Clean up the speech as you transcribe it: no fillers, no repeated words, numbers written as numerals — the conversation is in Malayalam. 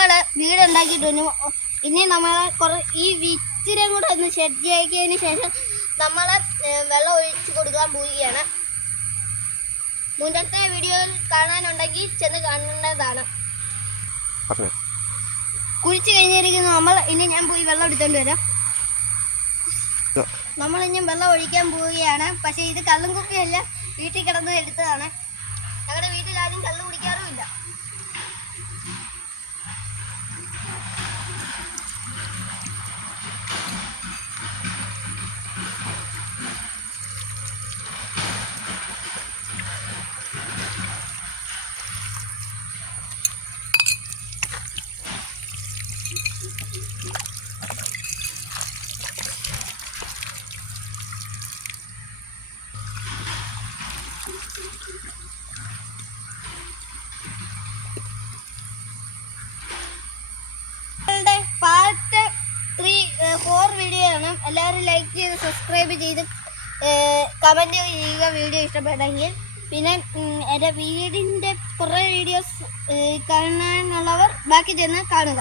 നമ്മൾ വീടുണ്ടാക്കിയിട്ടുണ്ട്. ഇനി നമ്മൾ ഈ വിത്തിരം കൂടെ ഒന്ന് ശരിയാക്കിയതിന് ശേഷം നമ്മൾ വെള്ളം ഒഴിച്ച് കൊടുക്കാൻ പോവുകയാണ്. മുന്നത്തെ വീഡിയോയിൽ കാണാനുണ്ടെങ്കിൽ ചെന്ന് കാണേണ്ടതാണ്. കുഴിച്ച് കഴിഞ്ഞിരിക്കുന്നു നമ്മൾ. ഇനി ഞാൻ പോയി വെള്ളം എടുത്തോണ്ട് വരാം. നമ്മൾ ഇനി വെള്ളം ഒഴിക്കാൻ പോവുകയാണ്. പക്ഷേ ഇത് കള്ളും കുപ്പിയല്ല, വീട്ടിൽ കിടന്ന് എടുത്തതാണ്. ഞങ്ങളുടെ വീട്ടിൽ ആരും കള്ള് കുടിക്കാറുമില്ല. പാർട്ട് 3-4 വീഡിയോ ആണ്. എല്ലാവരും ലൈക്ക് ചെയ്ത് സബ്സ്ക്രൈബ് ചെയ്ത് കമൻറ്റ് ചെയ്യുക വീഡിയോ ഇഷ്ടപ്പെട്ടെങ്കിൽ. പിന്നെ എൻ്റെ വീടിൻ്റെ കുറേ വീഡിയോസ് കാണാനുള്ളവർ ബാക്കി ചെന്ന് കാണുക.